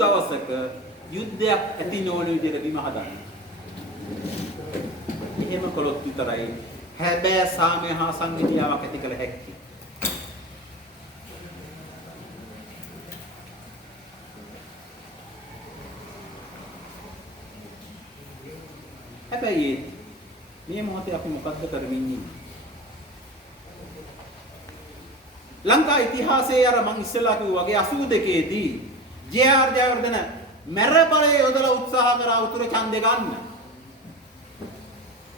දවසක යුද්ධයක් ඇති නොවන විදිහට බිම හදන්න. එහෙම කළොත් විතරයි හැබෑ සාමය හා සංහිඳියාවක් ඇති කළ හැකියි. හැබැයි මේ මොහොතේ අපි මොකද්ද කරමින් ඉන්නේ? ලංකා ඉතිහාසයේ අර මං ඉස්සෙල්ලා කිව්වා වගේ 82 දී ජේ.ආර්. ජයවර්ධන මැරබලයේ යොදලා උත්සාහ කරා උතුරේ ඡන්දේ ගන්න.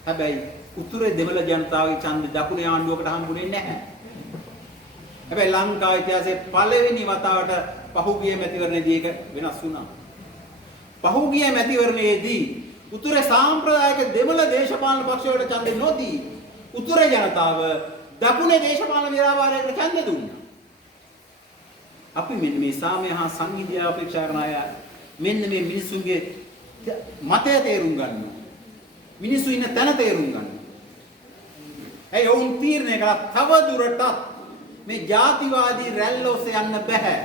හැබැයි උතුරේ දෙමළ ජනතාවගේ ඡන්දේ දකුණේ ආණ්ඩුවකට හම්බුනේ නැහැ. හැබැයි ලංකා ඉතිහාසයේ පළවෙනි වතාවට පහුගිය මැතිවරණයේදී ඒක වෙනස් වුණා. පහුගිය මැතිවරණයේදී උතුරේ සාම්ප්‍රදායික දෙමළ දේශපාලන පක්ෂවලට ඡන්දෙ නොදී උතුරේ ජනතාව දකුණේ දේශපාලන ව්‍යාපාරයකට ඡන්දෙ දුන්නා. අපි මෙන්න මේ සාමය හා සංහිඳියාව අපේක්ෂා කරන අය මෙන්න මේ මිනිසුන්ගේ මතය තේරුම් ගන්නවා. මිනිස්සු ඉන්න තැන තේරුම් ගන්නවා. ඒ වුන් තීරණය කළා තව දුරටත් මේ ජාතිවාදී රැල්ල ඔස්සේ යන්න බෑ.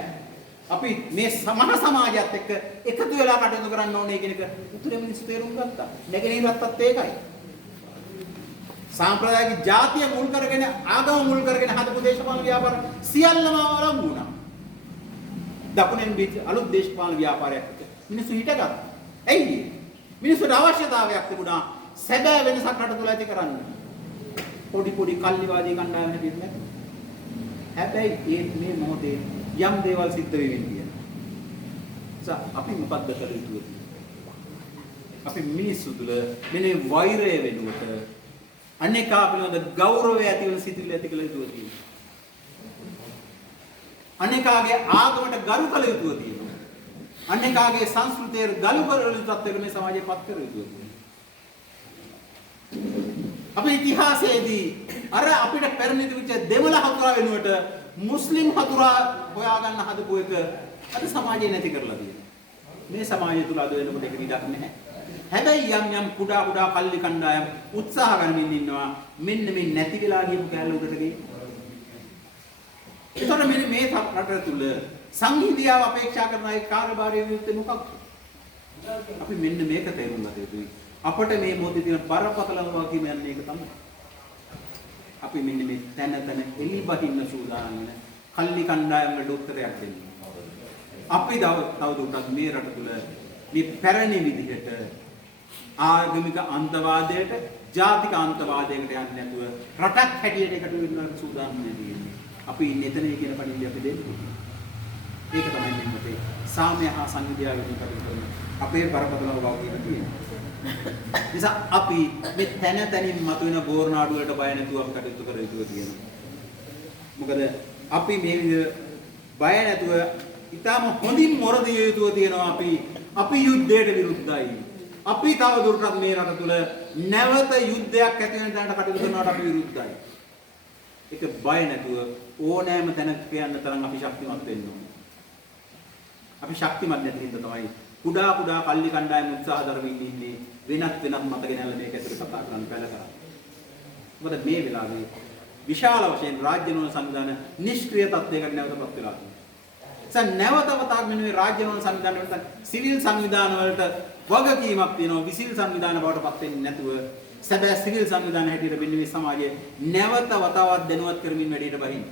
අපි මේ සමාජ සමාජයත් එක්ක එකතු වෙලා කටයුතු කරන්න ඕනේ කියන එක උතුරේ මිනිස්සු තේරුම් ගත්තා. නැගෙනහිරටත් ඒකයි. සාම්ප්‍රදායික ජාතිය මුල් කරගෙන ආගම මුල් කරගෙන හදපු දේශපාලන ව්‍යාපාර සියල්ලම අවලංගු වුණා. දකුණෙන් අලුත් දේශපාලන ව්‍යාපාරයක් මිනිස්සු හිටගත්තා. ඇයි? මිනිස්සුන්ට අවශ්‍යතාවයක් තිබුණා සැබෑ වෙනසක් රට තුළ ඇති කරන්න. පොඩි පොඩි කල්ලිවාදී කණ්ඩායම් හැටියට නෑ. හැබැයි මේ මොහොතේ යම් දේවල් සිද්ධ වෙමින් තියෙනවා. අපි මොකක්ද කළ යුතුද? අපි මිනිස්සු තුළ මෙන්න වෛරය වෙනුවට අනේකා පිළිබඳ ගෞරවය ඇති වෙන සිතුවිලි ඇති කළ යුතුද තියෙනවා. අනේකාගේ ආගමට ගරු කළ යුතුද තියෙනවා. අනේකාගේ සංස්කෘතිය ගරු කළ යුතු තත්ත්වයක මේ සමාජය පත් කර යුතුද තියෙනවා. අපේ ඉතිහාසයේදී අර අපිට පැරණි තිබිච්ච දෙමළ හතුරා වෙනුවට මුස්ලිම් හතුරා හොයාගන්න හදපු එක අද සමාජයේ නැති කරලා තියෙනවා. මේ සමාජය තුල අද වෙනකොට ඒක නිදක් නැහැ. හැබැයි යම් කුඩා කල්ලි කණ්ඩායම් උත්සාහ කරමින් ඉන්නවා මෙන්න මේ නැති වෙලා ගියපු කැලල උඩට ගිහින්. ඒතකොට මෙන්න මේ රට තුල සංහිඳියාව අපේක්ෂා කරන අය කාර්යභාරයේ විරුද්ධ මොකක්ද? අපි මෙන්න මේක තේරුම් ගත යුතුයි. අපට මේ මොහොතේ තියෙන බරපතලම වගකීම යන්නේ ඒක තමයි. අපි මෙන්න මේ තන එලි බහින්න සූදානම් වෙන කල්ලි කණ්ඩායම් වලට උත්තරයක් දෙන්න. අපි තවදුරටත් මේ රට තුල මේ පැරණි විදිහට ආගමික අන්තවාදයට, ජාතික අන්තවාදයකට යන්නේ නැතුව රටක් හැටියට එකට වෙන්න සූදානම් වෙන්නේ. අපි ඉන්නේ එතනේ කියන පණිවිඩය අපි දෙන්නේ. ඒක තමයි මෙන්නතේ සාමය හා සංහිඳියාව වෙනුවෙන් කටයුතු කරන අපේ බරපතලම වගකීම තියෙනවා. නිසා අපි මේ තැනින් මතුවෙන බෝරනාඩු වලට බය නැතුව අපි කටයුතු කර යුතුව තියෙනවා. මොකද අපි මේ විදිහට බය නැතුව ඊටම හොඳින් මොරදිය යුතුව තියෙනවා. අපි යුද්ධයට විරුද්ධයි. අපි තව දුරටත් මේ රට තුල නැවත යුද්ධයක් ඇති වෙන තැනට කටයුතු කරනවට අපි විරුද්ධයි. ඒක බය නැතුව ඕනෑම තැනක කියන්න තරම් අපි ශක්තිමත් වෙන්න ඕනේ. අපි ශක්තිමත් නැති හින්දා තමයි කුඩා කල්ලි කණ්ඩායම් උත්සාහ දරමින් ඉන්නේ වෙනත් මත ගෙනල්ලා මේක ඇතුලේ කතා කරන්න බැල කරා. මොකද මේ වෙලාවේ විශාල වශයෙන් රාජ්‍ය නෝන සංවිධාන නිෂ්ක්‍රීය තත්ත්වයකට නැවතපත් වෙලා තියෙනවා. නැවතවතාවක් මෙන්න මේ රාජ්‍ය නෝන සංවිධාන වලට සිවිල් සංවිධාන වලට වගකීමක් තියෙනවා. විසිල් සංවිධාන බවට පත් වෙන්නේ නැතුව සැබෑ සිවිල් සංවිධාන හැටියට මෙන්න මේ සමාජයේ නැවතවතාවක් දැනුවත් කරමින් වැඩේට බහින්න.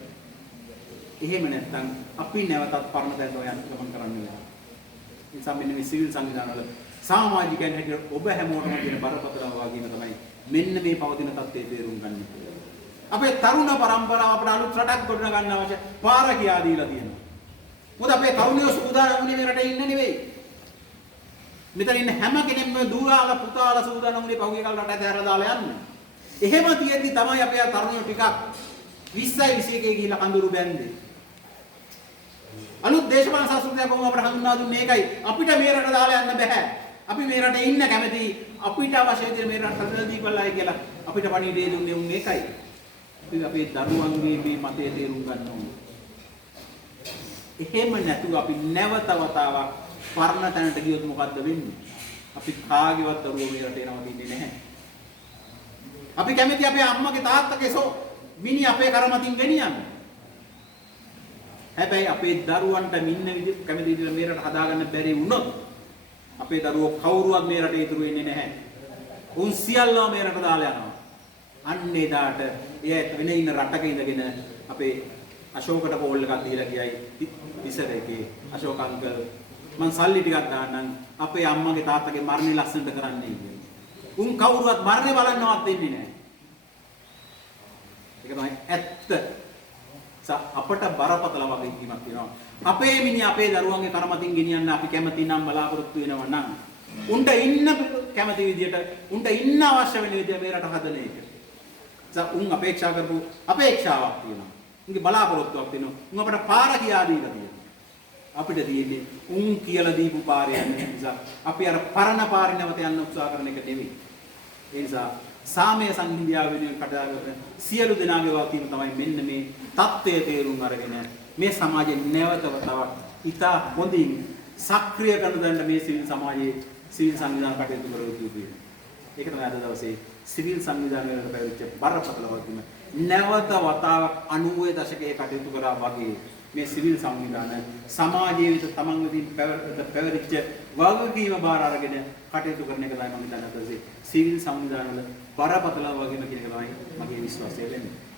එහෙම නැත්නම් අපි නැවතත් පරණ තැනට යන්න ගමන් කරන්න වෙනවා. නිසා මෙන්න මේ සිවිල් සංවිධාන වල සමාජිකයන් හැටියට ඔබ හැමෝටම කියන බරපතල වගකීම තමයි මෙන්න මේ පවතින තත්ත්වයේ තේරුම් ගන්න. අපේ තරුණ පරම්පරාව අපට අලුත් රටක් ගොඩන ගන්න අවශ්‍ය පාර කියා දීලා තියෙනවා. මොකද අපේ තරුණයෝ සූදානම් වුණේ මේ රටේ ඉන්න නෙවෙයි. මෙතන ඉන්න හැම කෙනෙක්ම දූරාලා පුතාලා සූදානම් වුණේ පහුගිය කාල රට ඇතහැරලා දාලා යන්න. එහෙම තියෙද්දි තමයි අපේ තරුණයෝ ටිකක් 20යි 21 ගිහිල්ලා කඳුරු බැන්දේ. අලුත් දේශපාලන සංස්කෘතියක් කොහොම අපට හඳුන්වා දුන්නේ ඒකයි. අපිට මේ රට දාලා යන්න බෑ. අපි මේ රටේ ඉන්න කැමති අපිට අවශ්‍ය විදිහට මේ රට හදලා දීපල්ලායි කියලා අපිට පණිවිඩය දුන්නේ උන් ඒකයි. අපි අපේ දරුවන්ගේ මේ මතය තේරුම් ගන්න ඕනේ. එහෙම නැතුව අපි නැවත වතාවක් පරණ තැනට ගියොත් මොකද්ද වෙන්නේ? අපි කාගේවත් දරුවෝ මේ රටේ නවතින්නේ නැහැ. අපි කැමති අපේ අම්මගේ තාත්තගේ මිනි අපේ කරමතින් ගෙනියන්න. හැබැයි අපේ දරුවන්ට මින්න විදිහ කැමති විදිහට මේ රට හදාගන්න බැරි වුණොත් අපේ දරුවෝ කවුරුවත් මේ රටේ ඉතුරු වෙන්නේ නැහැ. උන් සියල්ලම මේ රට දාලා යනවා. අන්න එදාට එයා වෙන ඉන්න රටක ඉඳගෙන අපේ අශෝකට කෝල් එකක් දීලා කියයි විසර එකේ අශෝක අංකල් මං සල්ලි ටිකක් දාන්නම් අපේ අම්මගේ තාත්තගේ මරණය ලස්සනට කරන්නයි කියන්නේ. උන් කවුරුවත් මරණය බලන්නවත් දෙන්නේ නැහැ. ඒක තමයි ඇත්ත. අපට බරපතල වගකීමක් තියෙනවා. අපේ මිනිහ අපේ දරුවන්ගේ කරමතින් ගෙනියන්න අපි කැමති නම් බලාපොරොත්තු වෙනවා නම් උන්ට ඉන්න කැමති විදියට උන්ට ඉන්න අවශ්‍ය වෙන විදියට මේ රට හදන එක. උන් අපේක්ෂා කරපු අපේක්ෂාවක් තියෙනවා. උන්ගේ බලාපොරොත්තුවක් තියෙනවා. උන් අපට පාර කියා දීලා තියෙනවා. අපිට තියෙන්නේ උන් කියලා දීපු පාරේ යන්න නිසා අපි අර පරණ පාරේ නැවත යන්න උත්සාහ කරන එක නෙවෙයි. ඒ නිසා සාමය සංහිඳියාව වෙනුවෙන් කටයුතු කරන සියලු දෙනාගේ වගකීම තමයි මෙන්න මේ தත්ත්වය තේරුම් අරගෙන මේ සමාජයේ නැවත වතාවක් ඉතා හොඳින් සක්‍රිය කරන දන්න මේ සිවිල් සමාජයේ සිවිල් සංවිධාන කටයුතු කර යුතුයි. ඒක තමයි අද දවසේ සිවිල් සංවිධාන වලට පැවරිච්ච බරපතල වගකීම. නැවත වතාවක් 90 දශකයේ කටයුතු කරා වගේ මේ සිවිල් සංවිධාන සමාජයේ විත තමන් විසින් පැවරිච්ච වගකීම බාර අරගෙන කටයුතු කරන එක තමයි මම හිතන්නේ සිවිල් සංවිධාන වල බරපතල වගකීම කියන එක තමයි මගේ විශ්වාසය වෙන්නේ.